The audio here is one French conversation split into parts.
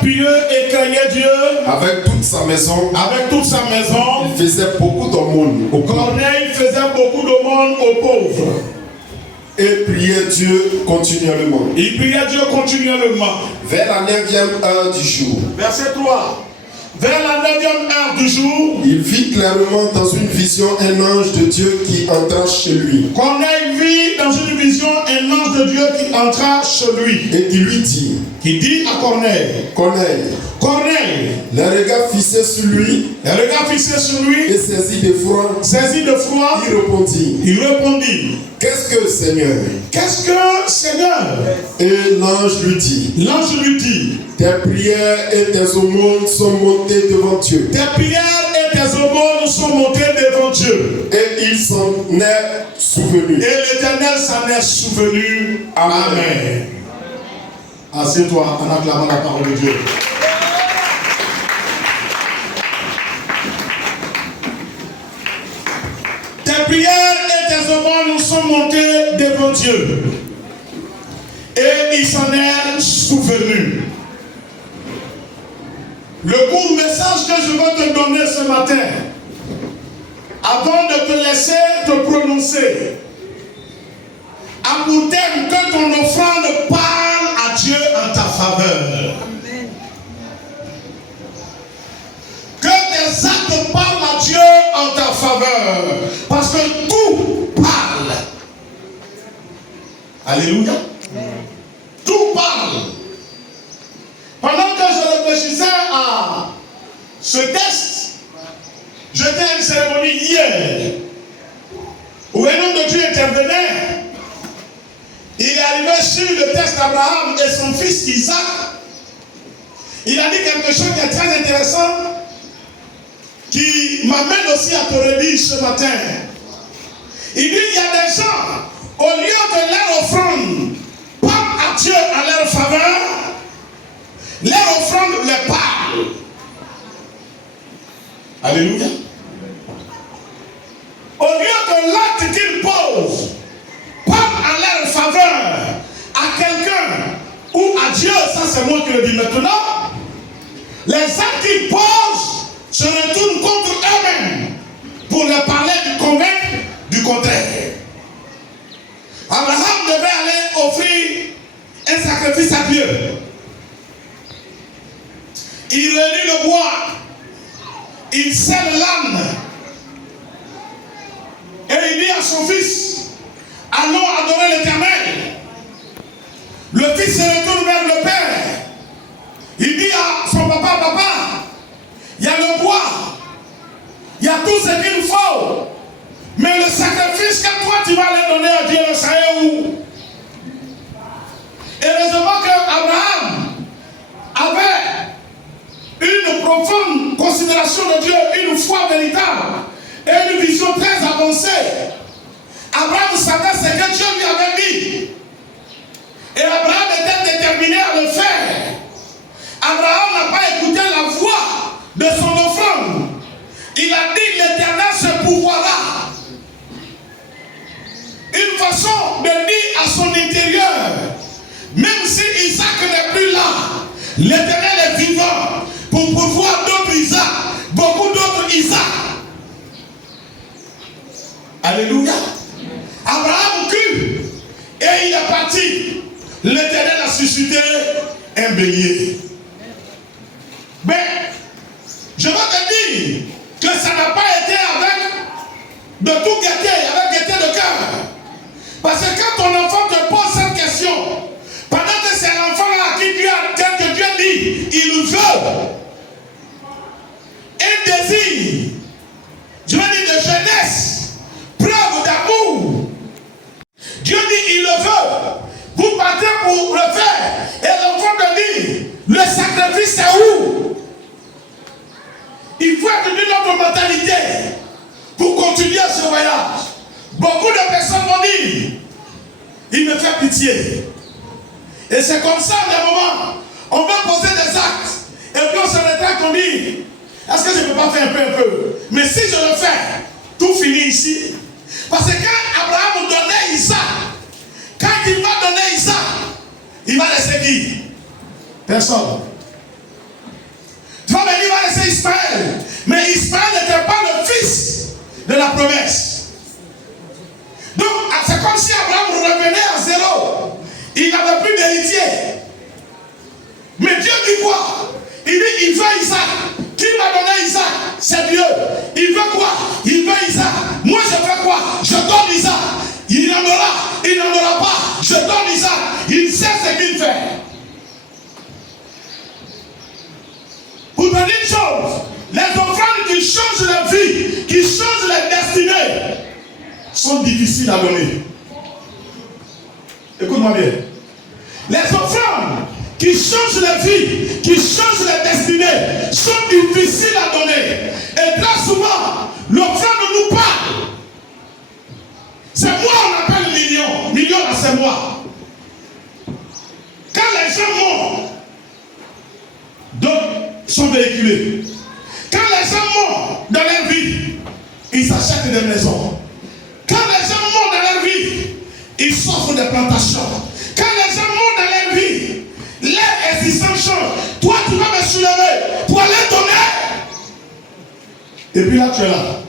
pieux et craignait Dieu. Avec toute sa maison. Avec toute sa maison. Il faisait beaucoup d'aumônes aux pauvres. Corneille faisait beaucoup d'aumônes aux pauvres. Et priait Dieu continuellement. Il priait Dieu continuellement. Vers la 9e heure du jour. Verset 3. Vers la 9e heure du jour, il vit clairement dans une vision un ange de Dieu qui entra chez lui. Corneille vit dans une vision un ange de Dieu qui entra chez lui. Et qui lui dit, qui dit à Corneille, Corneille, les regards fixés sur lui, et saisi d'effroi, il répondit, qu'est-ce que Seigneur? Et l'ange lui dit, tes prières et tes aumônes sont montées devant Dieu. Et il s'en est souvenu. Et l'Éternel s'en est souvenu. Amen. Assieds-toi en acclamant la parole de Dieu. Tes prières et tes aumônes sont montées devant Dieu. Et il s'en est souvenu. Le court message que je veux te donner ce matin, avant de te laisser te prononcer, a pour thème que ton offrande parle à Dieu en ta faveur. Amen. Que tes actes parlent à Dieu en ta faveur. Parce que tout parle. Alléluia. Amen. Tout parle. Pendant que je réfléchissais à ce texte, j'étais à une cérémonie hier où un homme de Dieu intervenait. Il est arrivé sur le texte d'Abraham et son fils Isaac. Il a dit quelque chose qui est très intéressant, qui m'amène aussi à te redire ce matin. Il dit il y a des gens, au lieu de leur offrande parle à Dieu en leur faveur, leur offrande les parle. Alléluia. Au lieu de l'acte qu'ils posent parle en leur faveur à quelqu'un ou à Dieu, ça c'est moi qui le dis maintenant, les actes qu'ils posent se retournent contre eux-mêmes pour leur parler du convaincre du contraire. Abraham devait aller offrir un sacrifice à Dieu. Il réunit le bois, il scelle l'âne et il dit à son fils, allons adorer l'Éternel. Le fils se retourne vers le père. Il dit à son papa, il y a le bois, il y a tout ce qu'il faut. Mais le sacrifice que toi tu vas aller donner à Dieu, le savez où? Heureusement qu'Abraham avait une profonde considération de Dieu, une foi véritable et une vision très avancée. Abraham savait ce que Dieu lui avait dit. Et Abraham était déterminé à le faire. Abraham n'a pas écouté la voix de son offrande. Il a dit l'Éternel se pourvoira. Une façon de dire à son intérieur, même si Isaac n'est plus là, l'Éternel est vivant pour pourvoir d'autres Isaac, beaucoup d'autres Isaac. Alléluia. Abraham crut et il est parti. L'Éternel a suscité un bélier. Mais je veux te dire que ça n'a pas été avec de tout gaieté, avec gaieté de cœur. Parce que quand ton enfant te pose cette question, pendant que c'est l'enfant-là à qui Dieu dit, il veut un désir, Dieu dit de jeunesse, preuve d'amour. Dieu dit il le veut. Vous partez pour le faire. Et l'enfant te dit, le sacrifice c'est où? Il faut être d'une autre mentalité pour continuer ce voyage. Beaucoup de personnes vont dire, il me fait pitié. Et c'est comme ça, à un moment, on va poser des actes. Et puis on se retraite, on dit, est-ce que je ne peux pas faire un peu? Mais si je le fais, tout finit ici. Parce que quand Abraham donnait Isaac, quand il va donner Isaac, il va laisser qui? Personne. Il n'avait plus d'héritier. Mais Dieu dit quoi? Il dit, il veut Isaac. Qui m'a donné Isaac? C'est Dieu. Il veut quoi? Il veut Isaac. Moi je fais quoi? Je donne Isaac. Il n'en aura pas. Je donne Isaac. Il sait ce qu'il fait. Pour te dire une chose, les offrandes qui changent la vie, qui changent la destinée, sont difficiles à donner. Écoute-moi bien. Les offrandes qui changent la vie, qui changent la destinée, sont difficiles à donner. Et très souvent, l'offrande nous parle. C'est moi on appelle million. Million là c'est moi. Quand les gens montent, d'autres sont véhiculés. Quand les gens montent dans leur vie, ils s'achètent des maisons. Quand les gens montent dans leur vie, ils s'offrent des plantations. Quand les gens montent dans leur vie, leur existence change. Toi, tu vas me soulever pour aller donner. Et puis là, tu es là.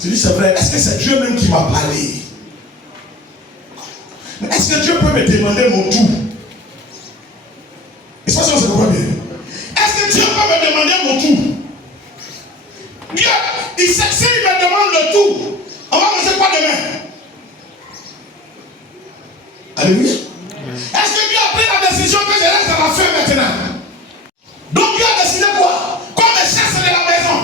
Tu dis, c'est vrai, est-ce que c'est Dieu même qui m'a parlé? Mais est-ce que Dieu peut me demander mon tout? Et ça, c'est quoi bien? Est-ce que Dieu peut me demander mon tout? Dieu, il sait que s'il me demande le tout, on va manger quoi demain? Alléluia. Est-ce que Dieu a pris la décision que je reste à la fin maintenant? Donc Dieu a décidé quoi? Qu'on me chasse de la maison.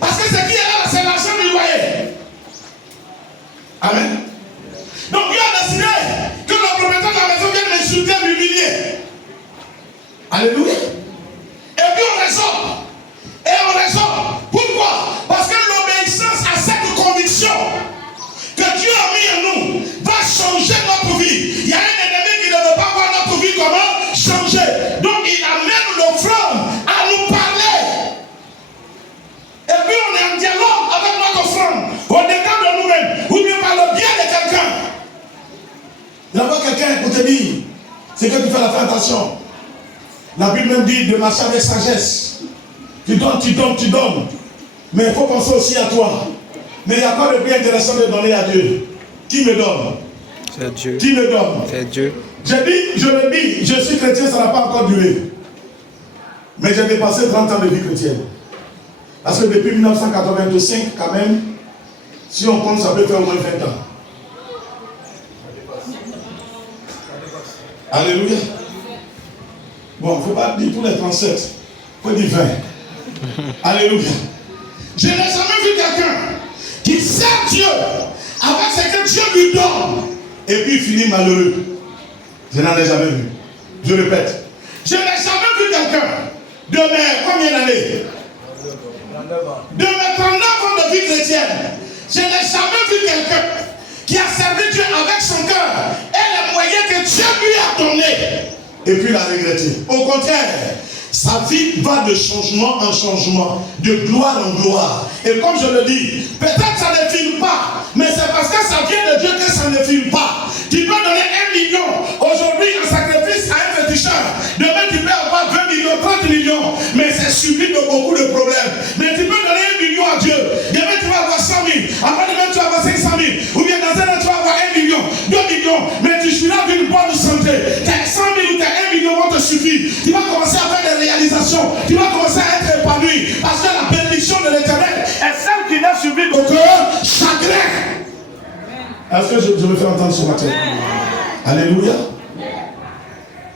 Parce que ce qui est là, c'est l'argent du loyer. Amen. Donc Dieu a décidé que le propriétaire de la maison vienne m'insulter, m'humilier. Alléluia. Et puis on ressort. Et on ressort. Pourquoi? Parce que l'obéissance à cette conviction que Dieu a mis en nous va changer notre vie. Il y a un ennemi qui ne veut pas voir notre vie comment changer. Donc il amène l'offrande à nous parler. Et puis on est en dialogue avec notre offrande. Au dépend de nous-mêmes. Ou bien par le bien de quelqu'un. Il y a pas quelqu'un pour te dire, c'est que tu fais la faire attention. La Bible même dit de marcher avec sagesse. Tu donnes, tu donnes, tu donnes. Mais il faut penser aussi à toi. Mais il n'y a pas de bien intéressant de donner à Dieu. Qui me donne? C'est Dieu. Qui me donne? C'est Dieu. Je le dis, je suis chrétien, ça n'a pas encore duré. Mais j'ai dépassé 30 ans de vie chrétienne. Parce que depuis 1985, quand même, si on compte, ça peut faire au moins 20 ans. Alléluia. Bon, il ne faut pas dire tous les 37. Il faut dire 20. Alléluia. Je n'ai jamais vu quelqu'un qui sert Dieu avec ce que Dieu lui donne et puis finit malheureux. Je n'en ai jamais vu. Je répète. Je n'ai jamais vu quelqu'un de mes combien d'années? De mes 39 ans de vie chrétienne. Je n'ai jamais vu quelqu'un qui a servi Dieu avec son cœur et les moyens que Dieu lui a donnés et puis l'a regretté. Au contraire, sa vie va de changement en changement, de gloire en gloire. Et comme je le dis, peut-être ça ne file pas, mais c'est parce que ça vient de Dieu que ça ne file pas. Tu peux donner 1 million aujourd'hui en sacrifice à un féticheur. Demain tu peux avoir 20 millions, 30 millions, mais c'est suivi de beaucoup de problèmes. Mais tu peux donner 1 million à Dieu. Demain tu vas avoir 100 000, après demain tu vas avoir 500 000, ou bien dans un an tu vas avoir 1 million, 2 millions, mais tu suis là d'une bonne santé. Tes 100 000 ou tes 1 million vont te suffire. Tu vas commencer à faire des réalisations, tu vas commencer à être épanoui, parce que la bénédiction de l'Éternel est celle qui n'a suivi aucun chagrin. Est-ce que je me fais entendre ce matin? Alléluia.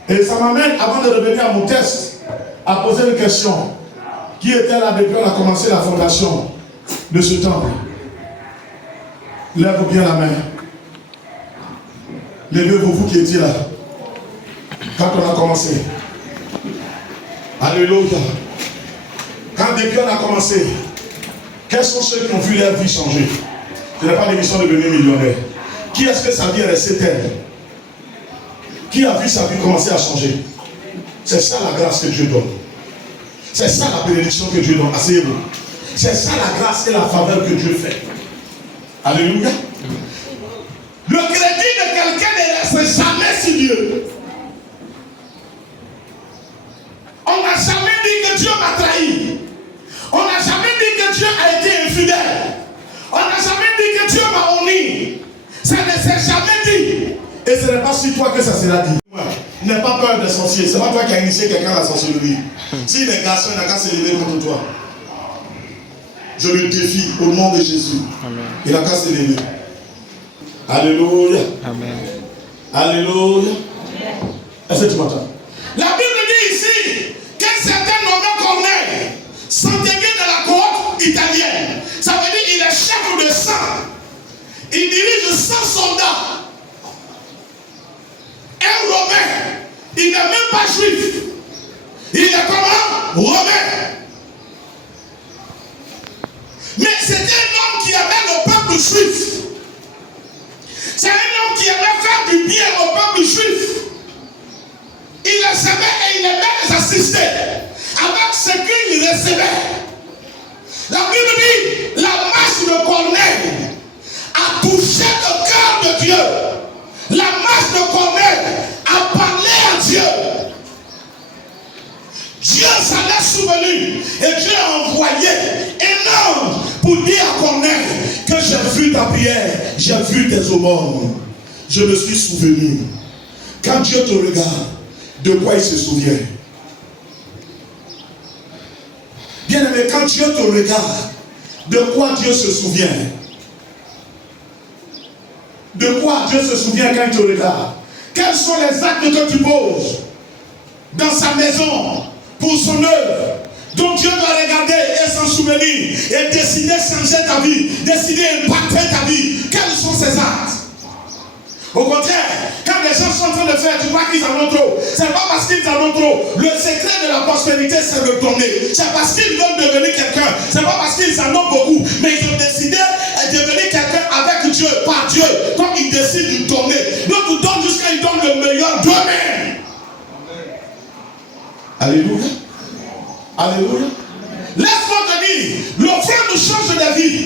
Et ça m'amène, avant de revenir à mon test, à poser une question. Qui était là depuis qu'on a commencé la fondation de ce temple? Lève bien la main. Levez-vous, vous qui étiez là. Quand on a commencé. Alléluia. Quand depuis on a commencé, quels sont ceux qui ont vu leur vie changer? Ce n'est pas l'émission de devenir millionnaire. Qui est-ce que sa vie est restée telle? Qui a vu sa vie commencer à changer? C'est ça la grâce que Dieu donne. C'est ça la bénédiction que Dieu donne. Asseyez-vous. C'est ça la grâce et la faveur que Dieu fait. Alléluia. Le crédit de quelqu'un ne reste jamais sur Dieu. On n'a jamais dit que Dieu m'a trahi. On n'a jamais dit que Dieu a été infidèle. On n'a jamais dit que Dieu m'a honni. Ça n'est sur toi que ça sera dit. Ouais. N'aie pas peur des sorciers. C'est pas toi qui as initié quelqu'un à la sorcellerie. Si les garçons n'ont qu'à s'élever contre toi, je le défie au nom de Jésus. Amen. Il n'a qu'à s'élever. Alléluia. Amen. Alléluia. Est-ce que tu m'entends? La Bible dit ici qu'un certain nommé Corneille s'intégrait dans la cohorte italienne. Ça veut dire qu'il est chef de 100. Il dirige 100 soldats. Un Romain. Il n'est même pas juif. Il est comment? Romain. Mais c'était un homme qui aimait le peuple juif. C'est un homme qui aimait faire du bien au peuple juif. Il les aimait et il aimait les assister. Avec ce qu'il recevait. La Bible dit, la marche de Corneille a touché le cœur de Dieu. La marche de Corneille a parlé à Dieu. Dieu s'en est souvenu et Dieu a envoyé un ange pour dire à Corneille que j'ai vu ta prière, j'ai vu tes aumônes. Je me suis souvenu. Quand Dieu te regarde, de quoi il se souvient? Bien aimé, quand Dieu te regarde, de quoi Dieu se souvient? De quoi Dieu se souvient quand il te regarde? Quels sont les actes que tu poses dans sa maison pour son œuvre, dont Dieu doit regarder et s'en souvenir et décider de changer ta vie, décider d'impacter ta vie? Quels sont ces actes? Au contraire, quand les gens sont en train de faire, tu vois qu'ils en ont trop. C'est pas parce qu'ils en ont trop. Le secret de la prospérité, c'est de donner. C'est parce qu'ils veulent devenir quelqu'un. C'est pas parce qu'ils en ont beaucoup. Mais ils ont décidé de devenir quelqu'un avec Dieu, par Dieu. Comme ils décident de donner. Donc ils donnent jusqu'à ils donnent le meilleur d'eux-mêmes. Alléluia. Alléluia. Laisse-moi te dire, l'offrande change de vie.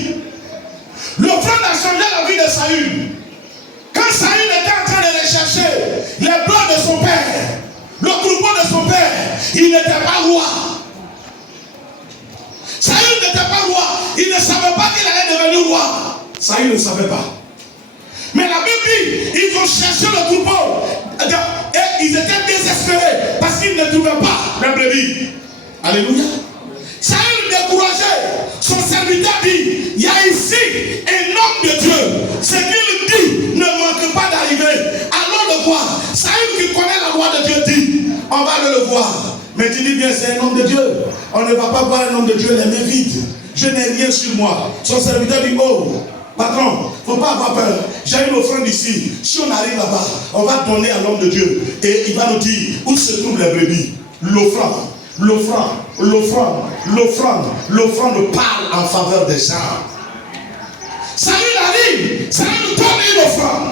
L'offrande a changé la vie de Saül. Quand Saül était en train de rechercher les blancs de son père, le troupeau de son père, il n'était pas roi. Saül n'était pas roi. Il ne savait pas qu'il allait devenir roi. Saül ne savait pas. Mais la Bible dit, ils ont cherché le troupeau et ils étaient désespérés parce qu'ils ne trouvaient pas la brebis. Alléluia. Saül découragé, son serviteur dit, il y a ici un homme de Dieu. Ce qu'il dit ne manque pas d'arriver. Allons le voir. Saül qui connaît la loi de Dieu dit, on va le voir. Mais tu dis bien, c'est un homme de Dieu. On ne va pas voir un homme de Dieu les mains vides. Je n'ai rien sur moi. Son serviteur dit, oh, patron, il ne faut pas avoir peur. J'ai une offrande ici. Si on arrive là-bas, on va donner à l'homme de Dieu. Et il va nous dire où se trouvent les brebis. L'offrande. L'offrande parle en faveur des gens. Saül arrive, Saül donne une offrande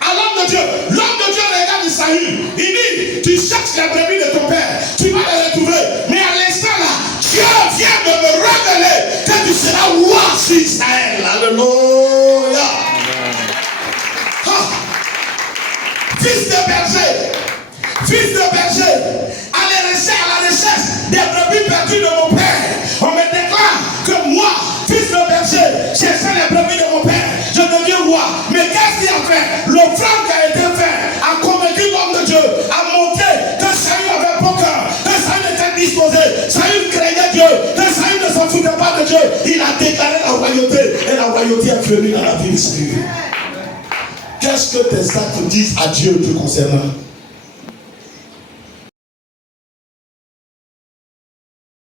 à l'homme de Dieu. L'homme de Dieu regarde Saül. Il dit, tu cherches la brebis de ton père, tu vas les retrouver. Mais à l'instant là, Dieu vient de me révéler que tu seras roi sur Israël. Alléluia. Fils de berger, à la recherche des brebis perdues de mon père. On me déclare que moi, fils de berger, cherchant les brebis de mon père, je deviens roi. Mais qu'est-ce qu'il a fait? L'offrande qui a été faite a convaincu l'homme de Dieu, a montré que Saül avait pas cœur, que Saül était disposé, Saül craignait Dieu, que Saül ne s'en foutait pas de Dieu. Il a déclaré la royauté et la royauté est venue dans la vie de Saül. Qu'est-ce que tes actes disent à Dieu te concernant?